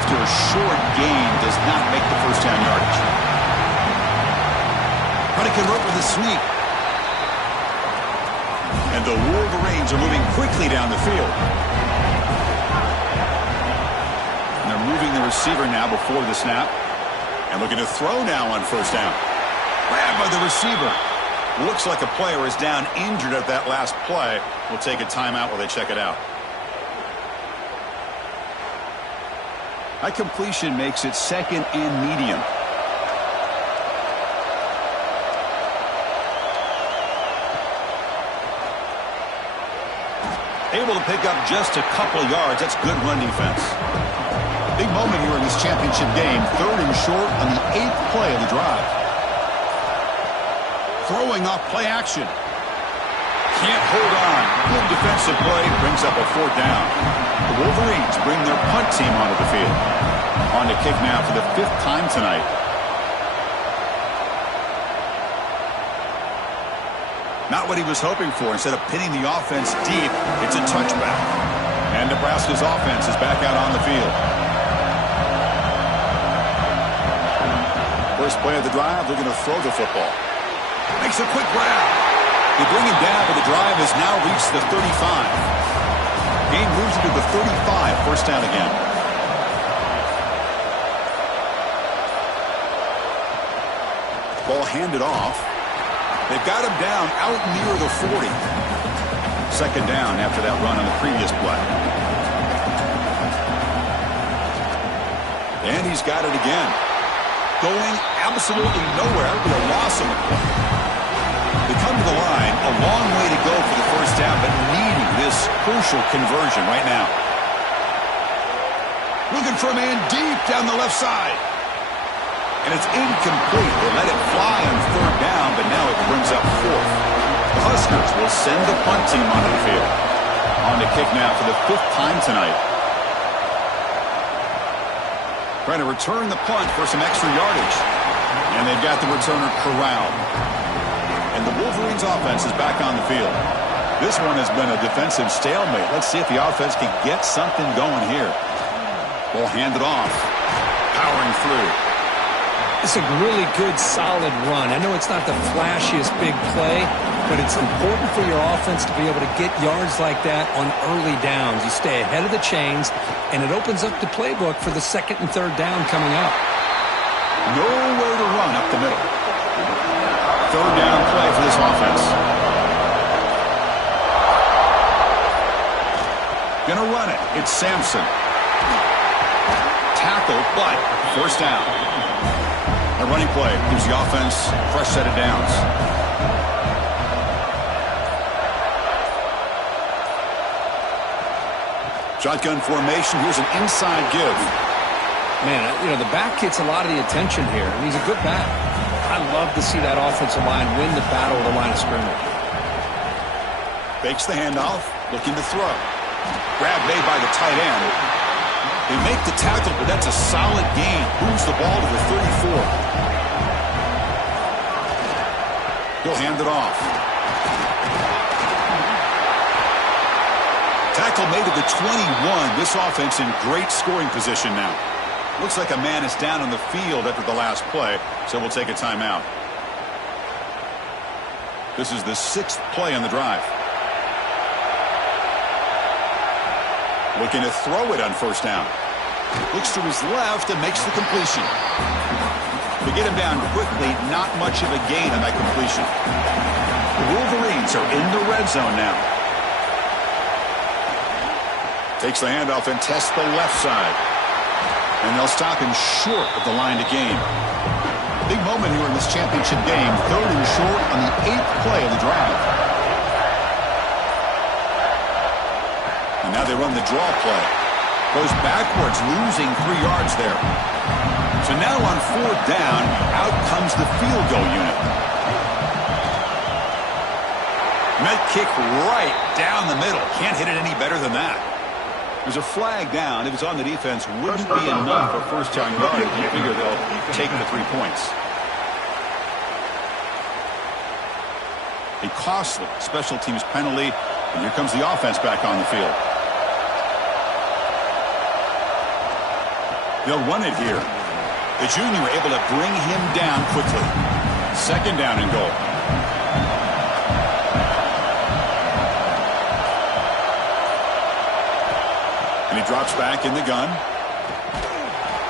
after a short gain does not make the first down yardage. Trying to convert with a sweep. And the Wolverines are moving quickly down the field. And they're moving the receiver now before the snap. And looking to throw now on first down. Grabbed by the receiver. Looks like a player is down injured at that last play. We'll take a timeout while they check it out. That completion makes it second and medium. Able to pick up just a couple of yards. That's good run defense. Big moment here in this championship game. 3rd and short on the 8th play of the drive. Throwing off play action. Can't hold on. Good defensive play. Brings up a 4th down. The Wolverines bring their punt team onto the field. On to kick now for the 5th time tonight. Not what he was hoping for. Instead of pinning the offense deep, it's a touchback. And Nebraska's offense is back out on the field. First play of the drive, they're going to throw the football. Makes a quick grab. They bring him down, but the drive has now reached the 35. Game moves into the 35, first down again. Ball handed off. They've got him down out near the 40. Second down after that run on the previous play. And he's got it again. Going absolutely nowhere with a loss on the play. They come to the line, a long way to go for the first down, but needing this crucial conversion right now. Looking for a man deep down the left side. And it's incomplete. They let it fly on 3rd down, but now it brings up 4th. The Huskers will send the punt team onto the field. On to kick now for the 5th time tonight. Trying to return the punt for some extra yardage. And they've got the returner corralled. And the Wolverines offense is back on the field. This one has been a defensive stalemate. Let's see if the offense can get something going here. Ball handed off. Powering through. It's a really good, solid run. I know it's not the flashiest big play, but it's important for your offense to be able to get yards like that on early downs. You stay ahead of the chains, and it opens up the playbook for the 2nd and 3rd down coming up. Nowhere to run up the middle. 3rd down play for this offense. Gonna run it. It's Sampson. Tackle, but first down. A running play gives the offense a fresh set of downs. Shotgun formation. Here's an inside give. Man, the back gets a lot of the attention here, and he's a good back. I love to see that offensive line win the battle of the line of scrimmage. Fakes the handoff, looking to throw. Grab made by the tight end. They make the tackle, but that's a solid gain. Moves the ball to the 34. He'll hand it off. Tackle made at the 21. This offense in great scoring position now. Looks like a man is down on the field after the last play, so we'll take a timeout. This is the 6th play on the drive. Looking to throw it on first down. Looks to his left and makes the completion. They get him down quickly, not much of a gain on that completion. The Wolverines are in the red zone now. Takes the handoff and tests the left side. And they'll stop him short of the line to gain. Big moment here in this championship game. 3rd and short on the 8th play of the drive. And now they run the draw play. Goes backwards, losing 3 yards there. So now on 4th down, out comes the field goal unit. Met kick right down the middle. Can't hit it any better than that. There's a flag down. If it's on the defense, wouldn't be enough for first down yardage. You figure they'll take the 3 points. A costly special teams penalty. And here comes the offense back on the field. They'll run it here. The junior able to bring him down quickly. Second down and goal. And he drops back in the gun.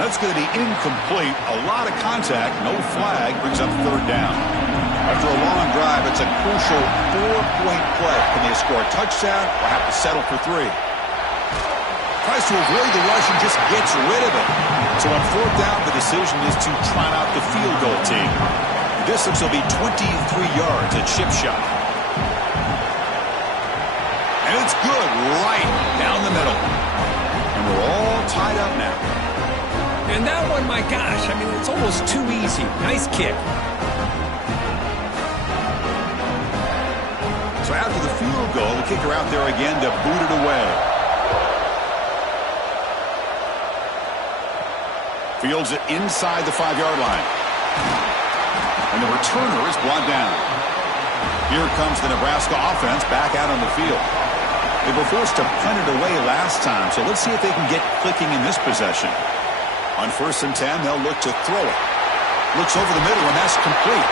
That's going to be incomplete. A lot of contact. No flag. Brings up third down. After a long drive, it's a crucial 4-point play. Can they score a touchdown or have to settle for 3? Tries to avoid the rush and just gets rid of it. So on fourth down, the decision is to try out the field goal team. The distance will be 23 yards, a chip shot. And it's good right down the middle. And we're all tied up now. And that one, my gosh, I mean, it's almost too easy. Nice kick. So after the field goal, the kicker out there again to boot it away. Fields it inside the 5-yard line. And the returner is brought down. Here comes the Nebraska offense back out on the field. They were forced to punt it away last time, so let's see if they can get clicking in this possession. On 1st and 10, they'll look to throw it. Looks over the middle, and that's complete.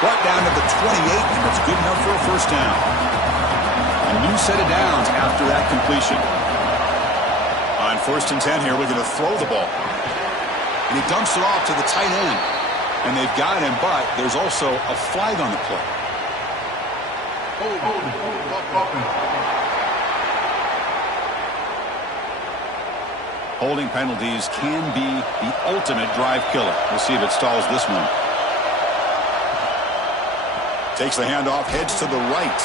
Brought down to the 28, and it's good enough for a first down. A new set of downs after that completion. On 1st and 10 here, we're going to throw the ball. And he dumps it off to the tight end. And they've got him, but there's also a flag on the play. Holding penalties can be the ultimate drive killer. We'll see if it stalls this one. Takes the handoff, heads to the right.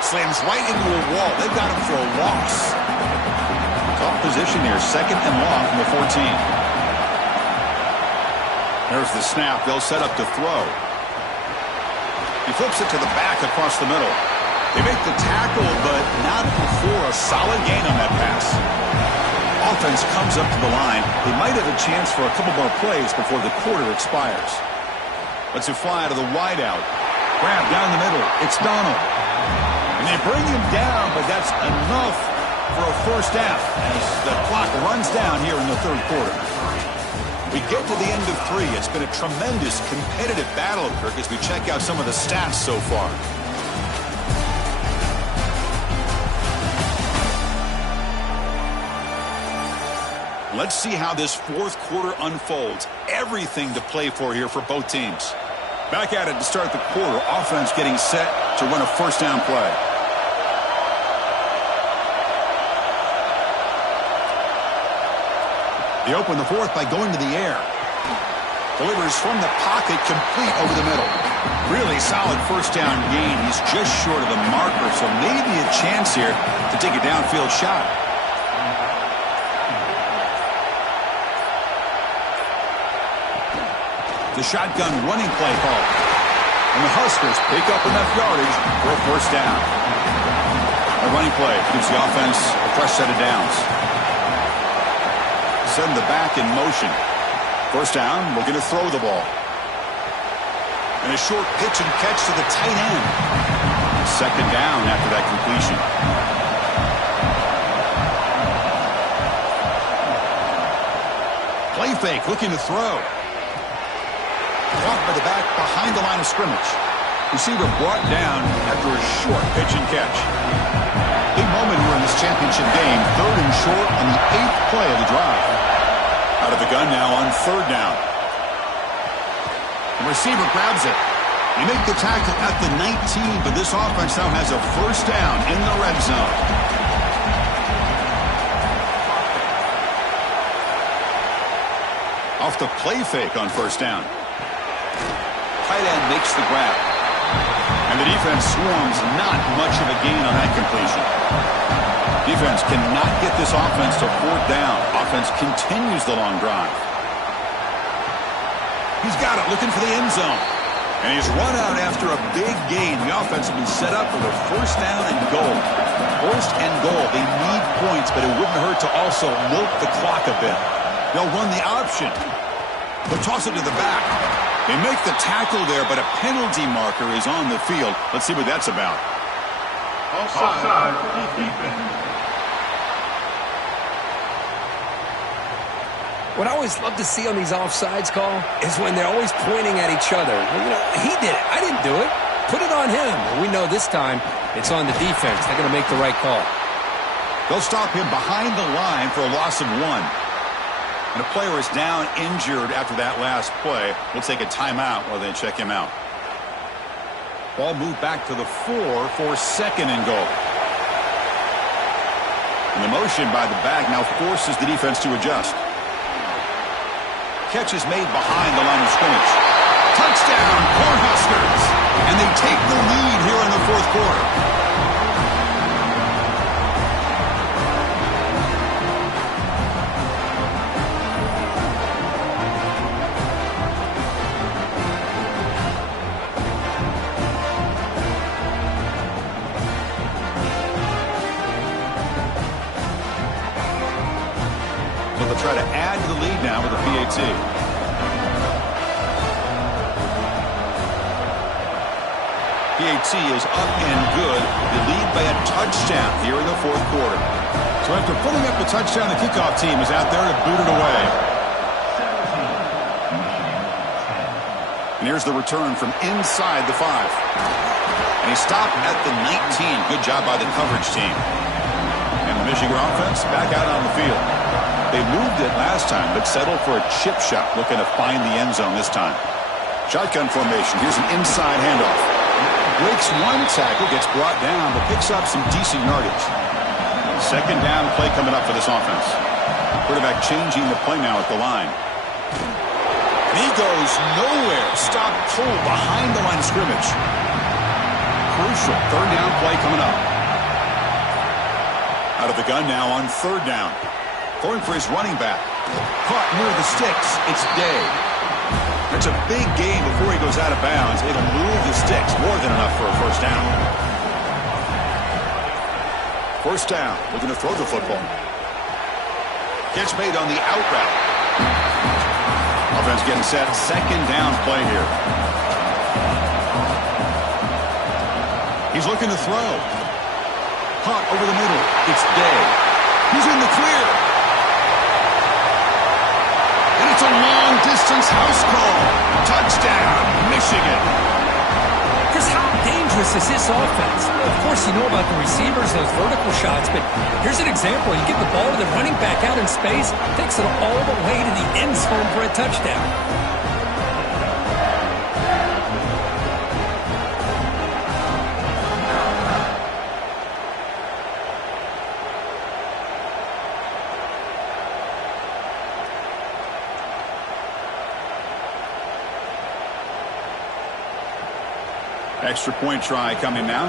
Slams right into a wall. They've got him for a loss. Tough position here. 2nd and long from the 14. There's the snap. They'll set up to throw. He flips it to the back across the middle. They make the tackle, but not before a solid gain on that pass. Offense comes up to the line. They might have a chance for a couple more plays before the quarter expires. Let's it fly to the wideout. Grab down the middle. It's Donald. And they bring him down, but that's enough for a first down as the clock runs down here in the 3rd quarter. We get to the end of 3. It's been a tremendous competitive battle, Kirk, as we check out some of the stats so far. Let's see how this 4th quarter unfolds. Everything to play for here for both teams. Back at it to start the quarter. Offense getting set to run a first down play. They open the 4th by going to the air. Delivers from the pocket, complete over the middle. Really solid first down gain. He's just short of the marker, so maybe a chance here to take a downfield shot. The shotgun running play call. And the Huskers pick up enough yardage for a first down. A running play gives the offense a fresh set of downs. Send the back in motion. First down, we're going to throw the ball. And a short pitch and catch to the tight end. Second down after that completion. Play fake, looking to throw. Caught by the back behind the line of scrimmage. Receiver brought down after a short pitch and catch. Big moment here in this championship game. 3rd and short on the 8th play of the drive. Out of the gun now on 3rd down. The receiver grabs it. They make the tackle at the 19, but this offense now has a first down in the red zone. Off the play fake on first down. Tight end makes the grab. And the defense swarms, not much of a gain on that completion. Defense cannot get this offense to 4th down. Offense continues the long drive. He's got it, looking for the end zone. And he's run out after a big gain. The offense has been set up for the first down and goal. First and goal. They need points, but it wouldn't hurt to also milk the clock a bit. They'll run the option. They'll toss it to the back. They make the tackle there, but a penalty marker is on the field. Let's see what that's about. Offside. What I always love to see on these offsides call is when they're always pointing at each other. Well, he did it. I didn't do it. Put it on him. And we know this time it's on the defense. They're going to make the right call. They'll stop him behind the line for a loss of 1. And a player is down injured after that last play. We'll take a timeout while they check him out. Ball moved back to the 4 for 2nd and goal. And the motion by the back now forces the defense to adjust. Catch is made behind the line of scrimmage. Touchdown, Cornhuskers! And they take the lead here in the 4th quarter. Try to add to the lead now with a PAT. PAT is up and good. They lead by a touchdown here in the 4th quarter. So after putting up the touchdown, the kickoff team is out there to boot it away. And here's the return from inside the 5. And he stopped at the 19. Good job by the coverage team. And the Michigan offense back out on the field. They moved it last time, but settled for a chip shot, looking to find the end zone this time. Shotgun formation. Here's an inside handoff. Breaks 1 tackle, gets brought down, but picks up some decent yardage. 2nd down play coming up for this offense. Quarterback changing the play now at the line. And he goes nowhere. Stop cold behind the line of scrimmage. Crucial 3rd down play coming up. Out of the gun now on 3rd down. Throwing for his running back. Caught near the sticks. It's Day. It's a big gain before he goes out of bounds. It'll move the sticks. More than enough for a 1st down. 1st down. Looking to throw the football. Catch made on the out route. Offense getting set. 2nd down play here. He's looking to throw. Caught over the middle. It's Day. He's in the clear. And it's a long-distance house call. Touchdown, Michigan. Because how dangerous is this offense? Well, of course, you know about the receivers, those vertical shots, but here's an example. You get the ball to the running back out in space, takes it all the way to the end zone for a touchdown. Extra point try coming now.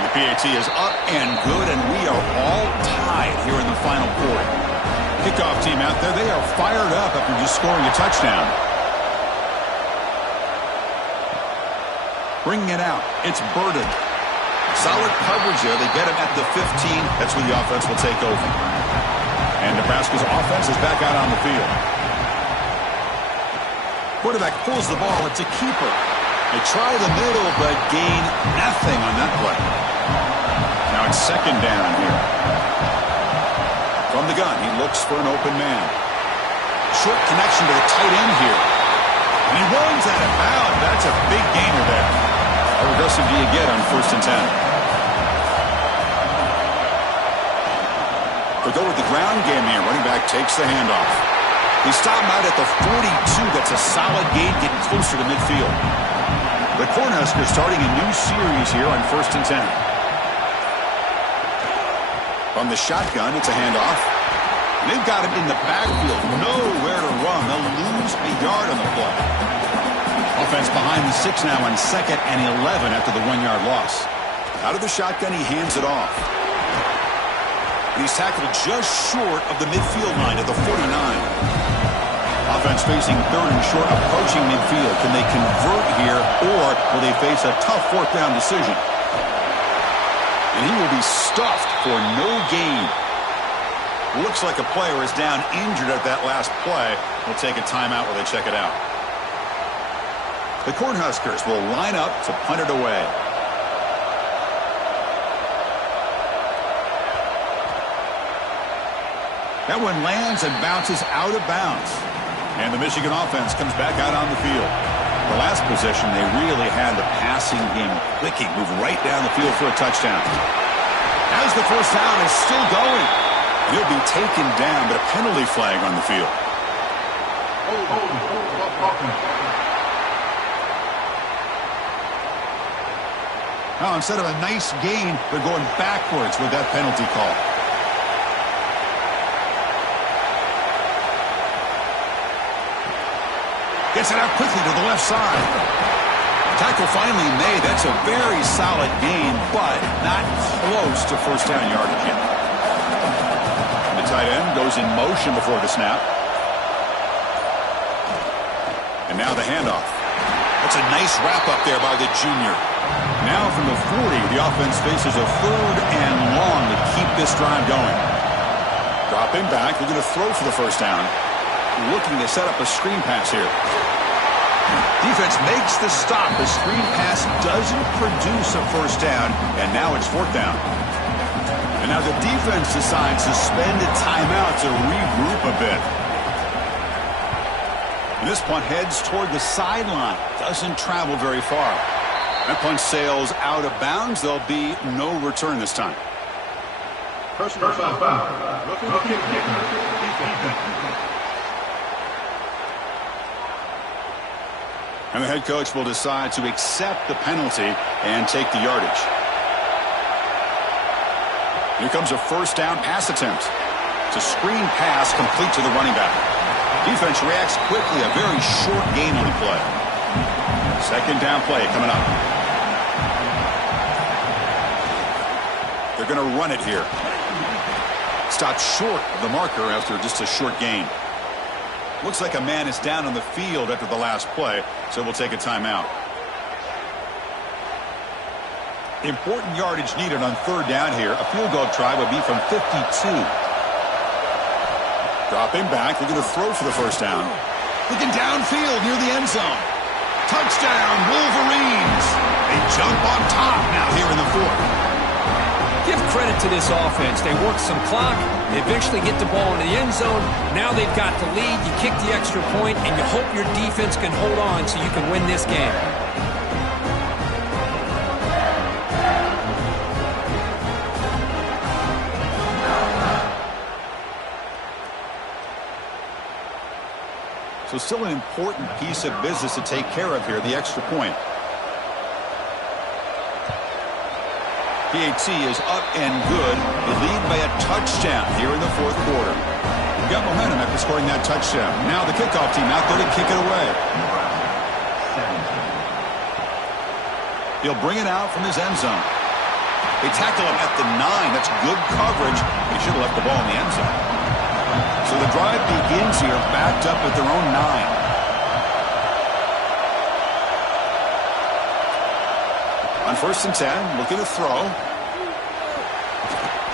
The PAT is up and good, and we are all tied here in the final quarter. Kickoff team out there, they are fired up after just scoring a touchdown. Bringing it out, it's Burden. Solid coverage there. They get him at the 15. That's where the offense will take over. And Nebraska's offense is back out on the field. Quarterback pulls the ball. It's a keeper. They try the middle, but gain nothing on that play. Now it's 2nd down here. From the gun, he looks for an open man. Short connection to the tight end here. And he runs out of bounds. That's a big gainer there. How aggressive do you get on 1st and 10? They go with the ground game here. Running back takes the handoff. He stopped him out at the 42. That's a solid gain, getting closer to midfield. The Cornhuskers starting a new series here on 1st and 10. From the shotgun, it's a handoff. And they've got him in the backfield. Nowhere to run. They'll lose a yard on the play. Offense behind the 6 now on 2nd and 11 after the 1-yard loss. Out of the shotgun, he hands it off. And he's tackled just short of the midfield line at the 49. Offense facing 3rd and short, approaching midfield. Can they convert here, or will they face a tough 4th down decision? And he will be stuffed for no gain. Looks like a player is down injured at that last play. We'll take a timeout while they check it out. The Cornhuskers will line up to punt it away. That one lands and bounces out of bounds. And the Michigan offense comes back out on the field. The last possession, they really had the passing game clicking, move right down the field for a touchdown. As the first down is still going. He'll be taken down, but a penalty flag on the field. Now, instead of a nice gain, they're going backwards with that penalty call. Gets it out quickly to the left side. Tackle finally made. That's a very solid gain, but not close to first down yardage yet. The tight end goes in motion before the snap. And now the handoff. That's a nice wrap up there by the junior. Now from the 40, the offense faces a 3rd and long to keep this drive going. Dropping back, they're going to throw for the first down. Looking to set up a screen pass here. Defense makes the stop. The screen pass doesn't produce a first down, and now it's 4th down. And now the defense decides to spend a timeout to regroup a bit. And this punt heads toward the sideline. Doesn't travel very far. That punt sails out of bounds. There'll be no return this time. Personal foul. And the head coach will decide to accept the penalty and take the yardage. Here comes a first down pass attempt. It's a screen pass complete to the running back. Defense reacts quickly. A very short gain on the play. Second down play coming up. They're going to run it here. Stopped short of the marker after just a short gain. Looks like a man is down on the field after the last play, so we'll take a timeout. Important yardage needed on 3rd down here. A field goal try would be from 52. Dropping back, they're going to throw for the first down. Looking downfield near the end zone. Touchdown, Wolverines. They jump on top now here in the 4th. Give credit to this offense. They work some clock. They eventually get the ball into the end zone. Now they've got the lead. You kick the extra point, and you hope your defense can hold on so you can win this game. So still an important piece of business to take care of here, the extra point. PAT is up and good. They lead by a touchdown here in the 4th quarter. They've got momentum after scoring that touchdown. Now the kickoff team out there to kick it away. He'll bring it out from his end zone. They tackle him at the 9. That's good coverage. They should have left the ball in the end zone. So the drive begins here backed up at their own 9. On 1st and 10, looking to throw.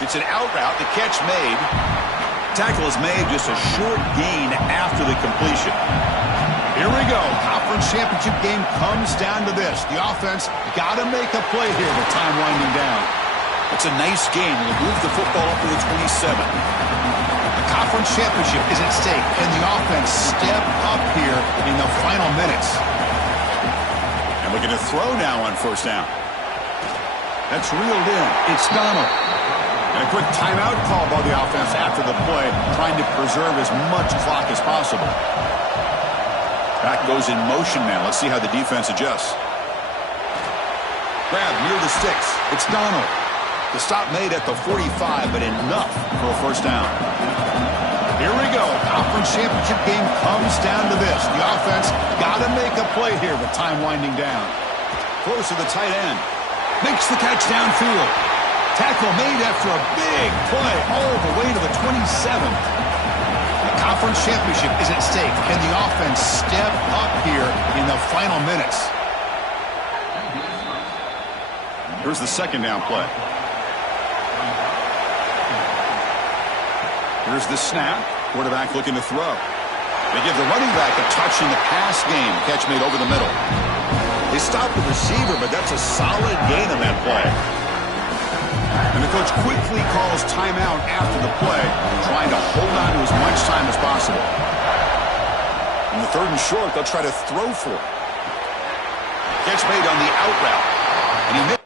It's an out route, the catch made. Tackle is made, just a short gain after the completion. Here we go. Conference championship game comes down to this. The offense got to make a play here with time winding down. It's a nice game. We'll move the football up to the 27. The conference championship is at stake. Can the offense step up here in the final minutes? And we're going to throw now on 1st down. That's reeled in. It's Donald. And a quick timeout call by the offense after the play, trying to preserve as much clock as possible. Back goes in motion now. Let's see how the defense adjusts. Grab near the sticks. It's Donald. The stop made at the 45, but enough for a first down. Here we go. Conference championship game comes down to this. The offense got to make a play here with time winding down. Close to the tight end. Makes the catch downfield. Tackle made after a big play all the way to the 27. The conference championship is at stake. Can the offense step up here in the final minutes? Here's the 2nd down play. Here's the snap. Quarterback looking to throw. They give the running back a touch in the pass game. Catch made over the middle. They stop the receiver, but that's a solid gain on that play. And the coach quickly calls timeout after the play, trying to hold on to as much time as possible. In the 3rd and short, they'll try to throw for it. Catch made on the out route. And he missed.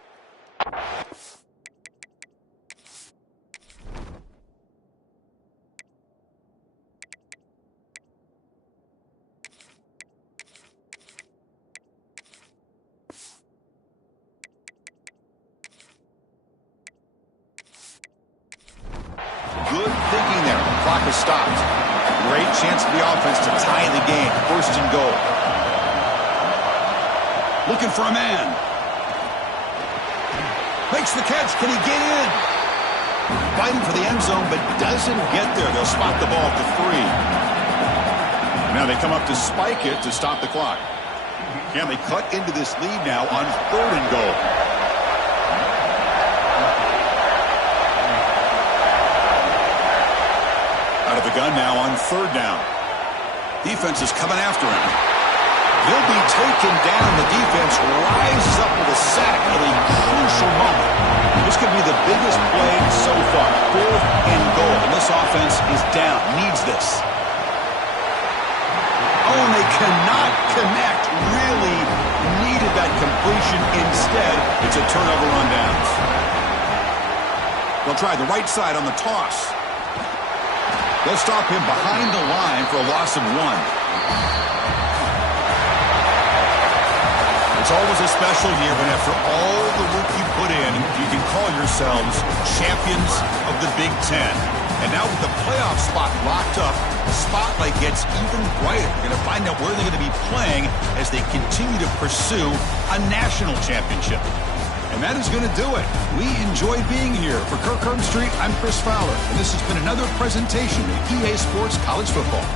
Good thinking there. The clock is stopped. Great chance for the offense to tie the game. 1st and goal. Looking for a man. Makes the catch. Can he get in? Fighting for the end zone, but doesn't get there. They'll spot the ball at the 3. Now they come up to spike it to stop the clock. Can they cut into this lead now on 3rd and goal? Out of the gun now on 3rd down. Defense is coming after him. He'll be taken down. The defense rises up with a sack at a crucial moment. This could be the biggest play so far. 4th and goal. And this offense is down. Needs this. Oh, and they cannot connect. Really needed that completion. Instead, it's a turnover on downs. They'll try the right side on the toss. They'll stop him behind the line for a loss of 1. It's always a special year when after all the work you put in, you can call yourselves champions of the Big Ten. And now with the playoff spot locked up, the spotlight gets even brighter. You're going to find out where they're going to be playing as they continue to pursue a national championship. And that is going to do it. We enjoyed being here. For Kirk Herbstreit, I'm Chris Fowler, and this has been another presentation of EA Sports College Football.